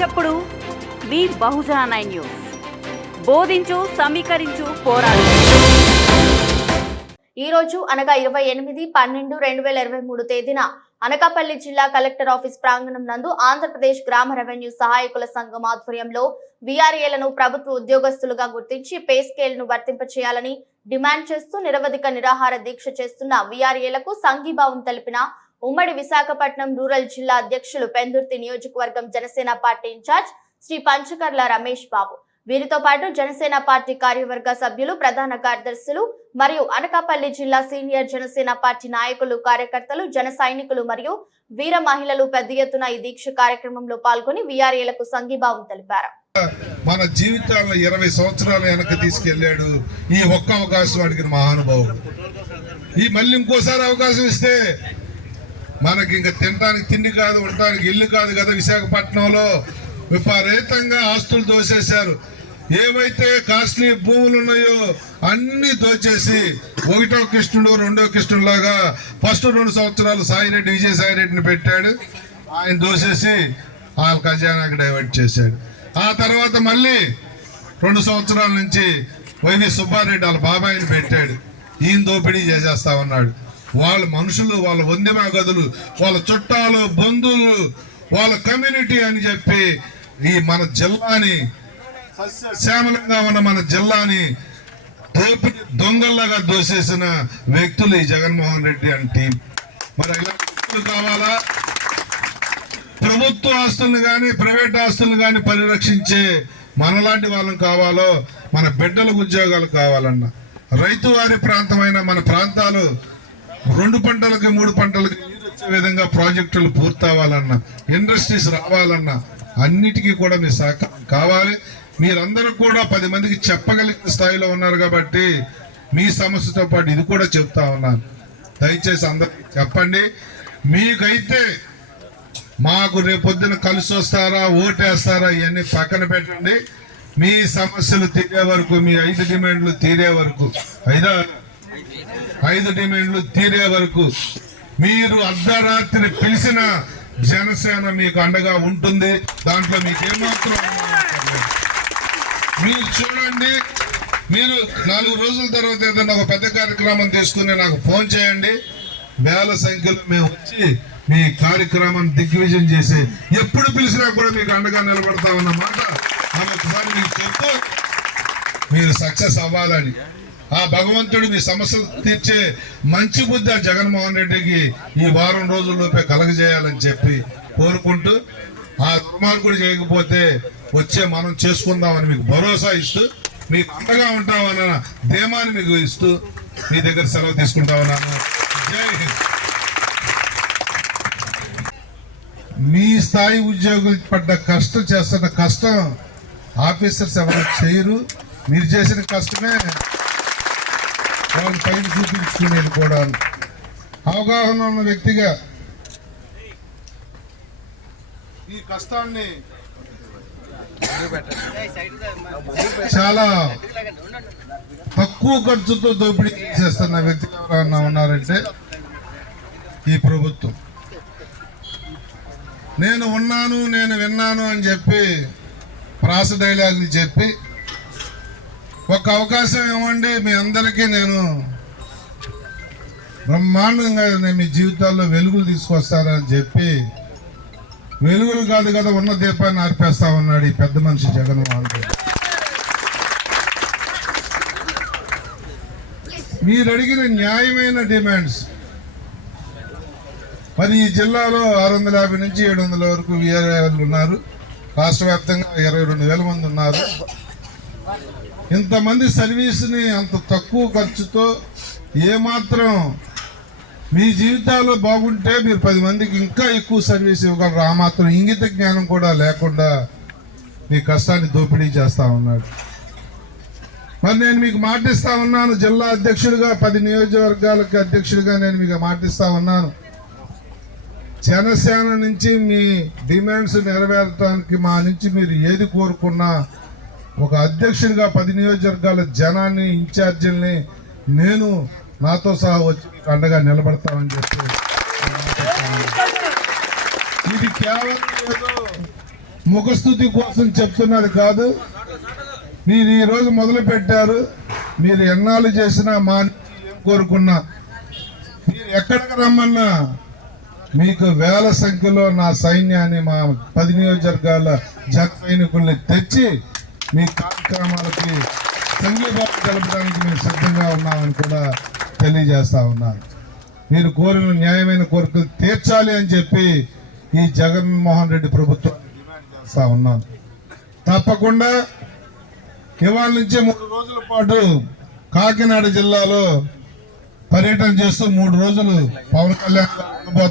చప్పుడు. మీ Bahujana nine news. బోధించు సమీకరించు పోరాడు. ఈ రోజు అనగా ఇరవై ఎనిమిది పన్నెండు రెండు వేల ఇరవై మూడు తేదీన అనకాపల్లి జిల్లా కలెక్టర్ ఆఫీస్ ప్రాంగణం నందు ఆంధ్రప్రదేశ్ గ్రామ రెవెన్యూ సహాయకుల సంఘం ఆధ్వర్యంలో వీఆర్ఏలను ప్రభుత్వ ఉద్యోగస్తులుగా గుర్తించి పే స్కేల్ను వర్తింపచేయాలని డిమాండ్ చేస్తూ నిరవధిక నిరాహార దీక్ష చేస్తున్న వీఆర్ఏలకు సంఘీభావం తెలిపిన ఉమ్మడి విశాఖపట్నం రూరల్ జిల్లా అధ్యక్షులు పెందుర్తి నియోజకవర్గం జనసేన పార్టీ ఇన్ఛార్జ్ శ్రీ పంచకర్ల రమేష్ బాబు. వీరితో పాటు జనసేన పార్టీ కార్యవర్గ సభ్యులు ప్రధాన కార్యదర్శులు మరియు అనకాపల్లి జిల్లా సీనియర్ జనసేన పార్టీ నాయకులు కార్యకర్తలు జన సైనికులు మరియు వీర మహిళలు పెద్ద ఎత్తున ఈ దీక్ష కార్యక్రమంలో పాల్గొని వీఆర్ఏలకు సంఘీభావం తెలిపారు. మన జీవితాల్లో ఇరవై సంవత్సరాలు వెనక తీసుకెళ్ళాడు ఈ ఒక్క అవకాశం అడిగిన మహానుభావుడు. ఈ మళ్ళీ ఇంకోసారి అవకాశం ఇస్తే మనకి ఇంకా తినడానికి తిండి కాదు ఉండటానికి ఇల్లు కాదు కదా విశాఖపట్నంలో. విపరీతంగా ఆస్తులు దోచేశారు ఏవైతే కాస్ట్లీ భూములు ఉన్నాయో అన్ని దోచేసి ఒకటో కృష్ణుడు రెండో కృష్ణుడు లాగా ఫస్ట్ రెండు సంవత్సరాలు సాయిరెడ్డి విజయసాయిరెడ్డిని పెట్టాడు. ఆయన దోసేసి వాళ్ళ ఖజానాకి డైవర్ట్ చేశాడు. ఆ తర్వాత మళ్ళీ రెండు సంవత్సరాల నుంచి వైవి సుబ్బారెడ్డి వాళ్ళ బాబాయిని పెట్టాడు. ఈయన దోపిడీ చేసేస్తా ఉన్నాడు. వాళ్ళ మనుషులు వాళ్ళ వందెమా గదులు వాళ్ళ చుట్టాలు బంధువులు వాళ్ళ కమ్యూనిటీ అని చెప్పి ఈ మన జిల్లాని శ్యామలంగా ఉన్న మన జిల్లాని దోపిడి దొంగల్లాగా దోసేసిన వ్యక్తులు ఈ జగన్మోహన్ రెడ్డి అంటే మరి ఇలాంటి కావాలా? ప్రభుత్వ ఆస్తులను కానీ ప్రైవేట్ ఆస్తులను కానీ పరిరక్షించే మనలాంటి వాళ్ళం కావాలో మన బిడ్డలకు ఉద్యోగాలు కావాలన్న రైతు వారి ప్రాంతమైన మన ప్రాంతాలు రెండు పంటలకి మూడు పంటలకి నీరు వచ్చే విధంగా ప్రాజెక్టులు పూర్తవ్వాలన్న ఇండస్ట్రీస్ రావాలన్నా అన్నిటికీ కూడా మీ సహకారం కావాలి. మీరందరూ కూడా పది మందికి చెప్పగలిగిన స్థాయిలో ఉన్నారు కాబట్టి మీ సమస్యతో పాటు ఇది కూడా చెప్తా ఉన్నాను. దయచేసి అందరికి చెప్పండి. మీకైతే మాకు రేపొద్దున కలిసి వస్తారా ఓటేస్తారా ఇవన్నీ పక్కన పెట్టండి. మీ సమస్యలు తీరే వరకు మీ ఐదు డిమాండ్లు తీరే వరకు ఐదా ఐదు డిమాండ్లు తీరే వరకు మీరు అర్ధరాత్రి పిలిచిన జనసేన మీకు అండగా ఉంటుంది. దాంట్లో మీకు ఏమాత్రం మీరు చూడండి మీరు నాలుగు రోజుల తర్వాత ఏదైనా ఒక పెద్ద కార్యక్రమం తీసుకుని నాకు ఫోన్ చేయండి. వేల సంఖ్యలో మేము వచ్చి మీ కార్యక్రమం దిగ్విజయం చేసి ఎప్పుడు పిలిచినా కూడా మీకు అండగా నిలబడతామన్న మాట ఆమె ఒకసారి మీకు చెప్తూ మీరు సక్సెస్ అవ్వాలని ఆ భగవంతుడు మీ సమస్యలు తీర్చే మంచి బుద్ధి ఆ జగన్మోహన్ రెడ్డికి ఈ వారం రోజుల్లోపే కలగజేయాలని చెప్పి కోరుకుంటూ ఆ దుర్మార్గుడు చేయకపోతే వచ్చే మనం చేసుకుందామని మీకు భరోసా ఇస్తూ మీకు అండగా ఉంటామన్న ధీమాన్ని మీకు ఇస్తూ మీ దగ్గర సెలవు తీసుకుంటామన్నాను. జై హింద్. మీ స్థాయి ఉద్యోగులు పడ్డ కష్టం చేస్తున్న కష్టం ఆఫీసర్స్ ఎవరు చేయరు? మీరు చేసిన కష్టమే. వాళ్ళు పైన చూపించుకుని వెళ్ళిపోవడానికి అవగాహన ఉన్న వ్యక్తిగా ఈ కష్టాన్ని చాలా తక్కువ ఖర్చుతో దోపిడీ చేస్తున్న వ్యక్తి ఎవరన్నా ఉన్నారంటే ఈ ప్రభుత్వం. నేను ఉన్నాను నేను విన్నాను అని చెప్పి ప్రాస డైలాగులు చెప్పి ఒక అవకాశం ఇవ్వండి మీ అందరికీ నేను బ్రహ్మాండంగా నేను మీ జీవితాల్లో వెలుగులు తీసుకొస్తానని చెప్పి వెలుగులు కాదు కదా ఉన్న దీపాన్ని ఆర్పేస్తా ఉన్నాడు ఈ పెద్ద మనిషి జగన్మోహన్ రెడ్డి. మీరు అడిగిన న్యాయమైన డిమాండ్స్. మరి ఈ జిల్లాలో ఆరు వందల యాభై నుంచి ఏడు వందల వరకు వీఆర్ఐలు ఉన్నారు. రాష్ట్ర వ్యాప్తంగా ఇరవై రెండు వేల మంది ఉన్నారు. ఇంతమంది సర్వీస్ని అంత తక్కువ ఖర్చుతో ఏమాత్రం మీ జీవితాల్లో బాగుంటే మీరు పది మందికి ఇంకా ఎక్కువ సర్వీస్ ఇవ్వగలరు. ఆ మాత్రం ఇంగిత జ్ఞానం కూడా లేకుండా మీ కష్టాన్ని దోపిడీ చేస్తూ ఉన్నాడు. మరి నేను మీకు మాటిస్తా ఉన్నాను. జిల్లా అధ్యక్షుడిగా పది నియోజకవర్గాలకు అధ్యక్షుడిగా నేను మీకు మాటిస్తా ఉన్నాను. జనసేన నుంచి మీ డిమాండ్స్ నెరవేర్చడానికి మా నుంచి మీరు ఏది కోరుకున్నా ఒక అధ్యక్షుడిగా పది నియోజకవర్గాల జనాన్ని ఇన్ఛార్జీల్ని నేను నాతో సహా వచ్చి అండగా నిలబడతామని చెప్పి ఇది కేవలం ఏదో ముఖస్థుతి కోసం చెప్తున్నది కాదు. మీరు ఈరోజు మొదలు పెట్టారు మీరు ఎన్నాళ్ళు చేసినా మా కోరుకున్నా మీరు ఎక్కడికి రమ్మన్నా మీకు వేల సంఖ్యలో నా సైన్యాన్ని మా పది నియోజకవర్గాల జన సైనికుల్ని తెచ్చి మీ కార్యక్రమాలకి సంఘీభావం తెలపడానికి మేము సిద్ధంగా ఉన్నామని కూడా తెలియజేస్తా ఉన్నాను. మీరు కోరిన న్యాయమైన కోరికలు తీర్చాలి అని చెప్పి ఈ జగన్మోహన్ రెడ్డి ప్రభుత్వాన్ని డిమాండ్ చేస్తా ఉన్నాను. తప్పకుండా ఇవాళ నుంచి మూడు రోజుల పాటు కాకినాడ జిల్లాలో పర్యటన చేస్తూ మూడు రోజులు పవన్ కళ్యాణ్